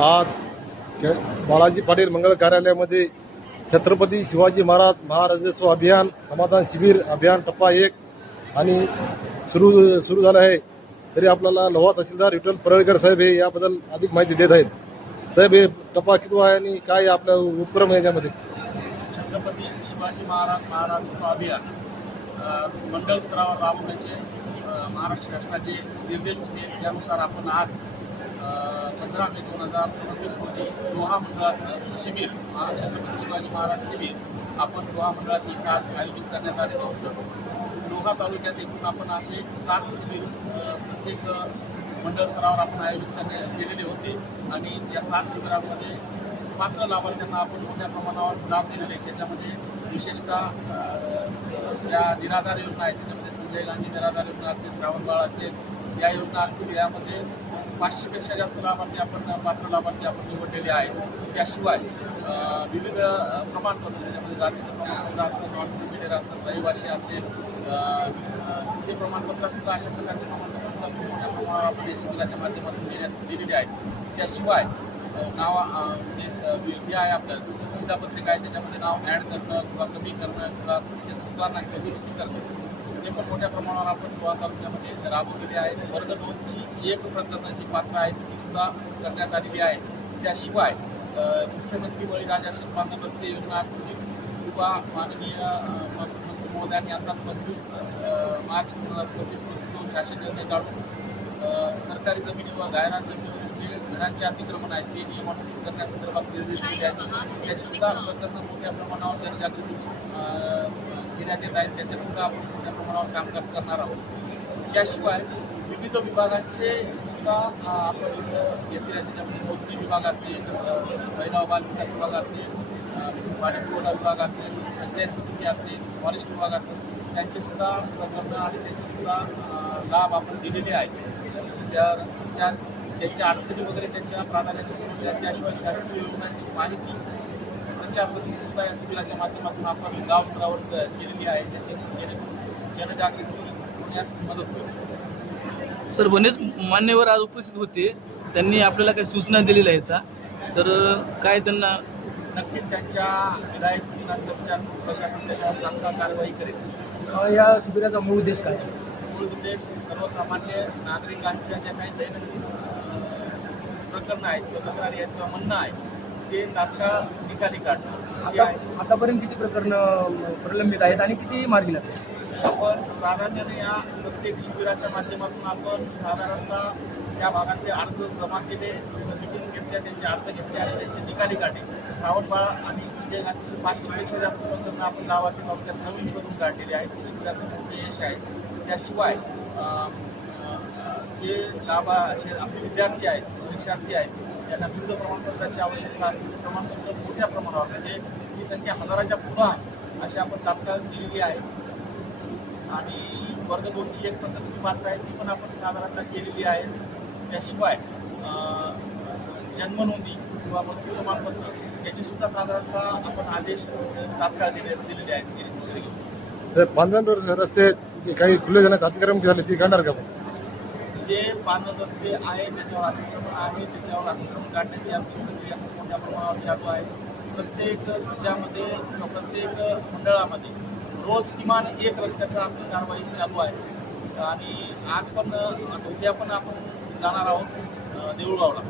आज बाळाजी पाटील मंगळ कार्यालयामध्ये छत्रपती शिवाजी महाराज महाराजोत्सव अभियान समाधान शिबिर अभियान टप्पा 1 आणि सुरू झालं आहे. तरी आपल्याला लोहा तहसीलदार विठ्ठल परळकर साहेब हे याबद्दल अधिक माहिती देत आहेत. साहेब, हे टप्पा किती आहे आणि काय आपला उपक्रम याच्यामध्ये? छत्रपती शिवाजी महाराजोत्सव अभियान मंडळ स्तरावर राबवण्याचे महाराष्ट्र शासनाचे निर्देश होते. त्यानुसार आपण आज 15 मे 2026 रोजी लोहा मंडळाचं शिबिर छत्रपती शिवाजी महाराज शिबिर आपण लोहा मंडळाचे इथं आज आयोजित करण्यात आलेलं होतं. लोहा तालुक्यात एकूण आपण असे 7 शिबिर प्रत्येक मंडळ स्तरावर आपण आयोजित करण्यात केलेले होते आणि या 7 शिबिरांमध्ये पात्र लाभार्थ्यांना आपण मोठ्या प्रमाणावर लाभ दिलेले आहे. त्याच्यामध्ये विशेषतः ज्या निराधार योजना आहेत त्याच्यामध्ये संजय गांधी निराधार योजना असेल, श्रावणबाळ असेल, या योजना असतील. यामध्ये 500पेक्षा जास्त लाभार्थी आपण पात्र लाभार्थी आपण निवडलेले आहेत. त्याशिवाय विविध प्रमाणपत्र त्याच्यामध्ये जातीचं प्रमाणपत्र असेल, नॉन क्रिमिनेटर असेल, रहिवासी असेल, हे प्रमाणपत्रसुद्धा अशा प्रकारचे प्रमाणपत्र मोठ्या प्रमाणावर आपण या शिबिराच्या माध्यमातून दिलेले आहेत. त्याशिवाय जे आहे आपलं शिधापत्रिका आहे त्याच्यामध्ये नाव ॲड करणं किंवा कमी करणं किंवा सुधारणा किंवा दुरुस्ती करणं ते पण मोठ्या प्रमाणावर आपण लोहा तालुक्यामध्ये राबवलेले आहे. वर्ग 2ची 1 प्रकरणं जी पात्र आहेत ती सुद्धा करण्यात आलेली आहे. त्याशिवाय मुख्यमंत्री बळीराजा बांधव रस्ते योजना असतील किंवा माननीय महसूल मंत्री महोदयांनी आता 25 मार्च 2026 रोजी शासन निर्णय काढून सरकारी जमिनीवर जाहिरात जमिनीवर जे घरांचे अतिक्रमण आहेत ते नियमानुसार करण्यासंदर्भात निर्देश दिले आहेत. त्याचीसुद्धा प्रकरणं मोठ्या प्रमाणावर जनजागृती घेण्यात येत आहेत. त्याच्यासुद्धा आपण मोठ्या प्रमाणावर कामकाज करणार आहोत. त्याशिवाय विविध विभागांचे सुद्धा आपण इथं घेतले आहेत. त्याच्यामध्ये मोजणी विभाग असेल, महिला व बाल विकास विभाग असेल, पाणीपुरवठा विभाग असेल, पंचायत समिती असेल, फॉरेस्ट विभाग असेल, त्यांचेसुद्धा प्रकरणं आणि त्यांचेसुद्धा लाभ आपण दिलेले आहेत. त्यांच्या अडचणी वगैरे त्यांच्या प्राधान्याने समजल्या. त्याशिवाय शासकीय योजनांची माहिती प्रचार प्रसिद्धीसुद्धा या शिबिराच्या माध्यमातून आपण गाव स्तरावर केलेली आहे. जेणेकरून जनजागृती होण्यास मदत होईल. सर, बरेच मान्यवर आज उपस्थित होते, त्यांनी आपल्याला काही सूचना दिलेल्या आहेत, तर काय त्यांना? नक्कीच त्यांच्या विधायक सूचनांचा विचार प्रशासन त्याच्यावर तात्काळ कारवाई करेल. या शिबिराचा मूळ उद्देश काय? मूळ उद्देश सर्वसामान्य नागरिकांच्या ज्या काही दैनंदिन प्रकरणं आहेत किंवा तक्रारी आहेत किंवा म्हणणं आहे ते तात्काळ निकाली काढणं. आतापर्यंत किती प्रकरणं प्रलंबित आहेत आणि किती मार्गी लागतात? आपण प्राधान्याने या प्रत्येक शिबिराच्या माध्यमातून आपण साधारणतः त्या भागातले अर्ज जमा केले, मिटिंग घेतल्या, त्यांचे अर्ज घेतले आणि त्यांचे निकाली काढले. श्रावणबाळ आणि संजय गांधीची 500पेक्षा जास्त प्रकरणं आपण गावातील तालुक्यात नवीन शोधून काढलेली आहेत. शिबिराचं मोठे यश आहे. त्याशिवाय जे आपले विद्यार्थी आहेत, परीक्षार्थी आहेत, त्यांना विविध प्रमाणपत्राची आवश्यकता असते. ते प्रमाणपत्र मोठ्या प्रमाणावर म्हणजे ही संख्या हजाराच्या पुढं अशी आपण तात्काळ दिलेली आहे. आणि वर्ग 2ची 1 प्रकारची पात्र आहे ती पण आपण साधारणतः केलेली आहे. त्याशिवाय जन्मनोंदी किंवा मृत्यू प्रमाणपत्र याचीसुद्धा साधारणतः आपण आदेश तात्काळ दिलेले आहेत गिरीश वगैरे घेऊन. सर, बांधण रस्ते काही खुले जाण्यात अतिक्रमण झाले ती काढणार का? जे बांधण रस्ते आहे त्याच्यावर अतिक्रमण आहे, त्याच्यावर अतिक्रमण काढण्याची आमची प्रक्रिया मोठ्या प्रमाणावर चालू आहे. प्रत्येक सज्जामध्ये किंवा प्रत्येक मंडळामध्ये रोज किमान 1 रस्त्याचा आमची कारवाई चालू आहे. आणि आज पण उद्या पण आपण जाणार आहोत देऊळगावला.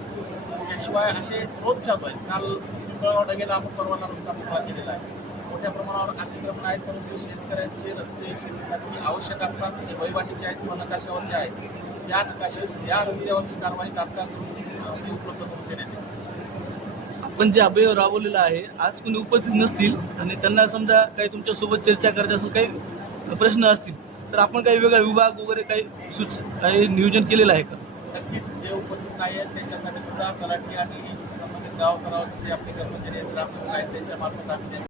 त्याशिवाय असे रोज चालू आहेत. काल पिंपळगाव डगेला आपण परवाना रस्ता मोकळा केलेला आहे. मोठ्या प्रमाणावर अतिक्रमण आहेत, परंतु शेतकऱ्यांचे रस्ते शेतीसाठी आवश्यक असतात, ते वहिवाटीचे आहेत किंवा नकाशावरचे आहेत. या रस्त्यावरची कारवाई तात्काळ करून उपलब्ध करून देण्यात येईल. आपण जे अभियान राबवलेलं आहे, आज कोणी उपस्थित नसतील आणि त्यांना समजा काही तुमच्यासोबत चर्चा करायचं असेल, काही प्रश्न असतील, तर आपण काही वेगळा विभाग वगैरे काही नियोजन केलेलं आहे का? नक्कीच जे उपस्थित नाही आहेत त्यांच्यासाठी सुद्धा तलाठी आणि संबंधित गाव स्तरावरचे जे आपले कर्मचारी आहेत, ग्रामसेवक आहेत, त्यांच्या मार्फत आम्ही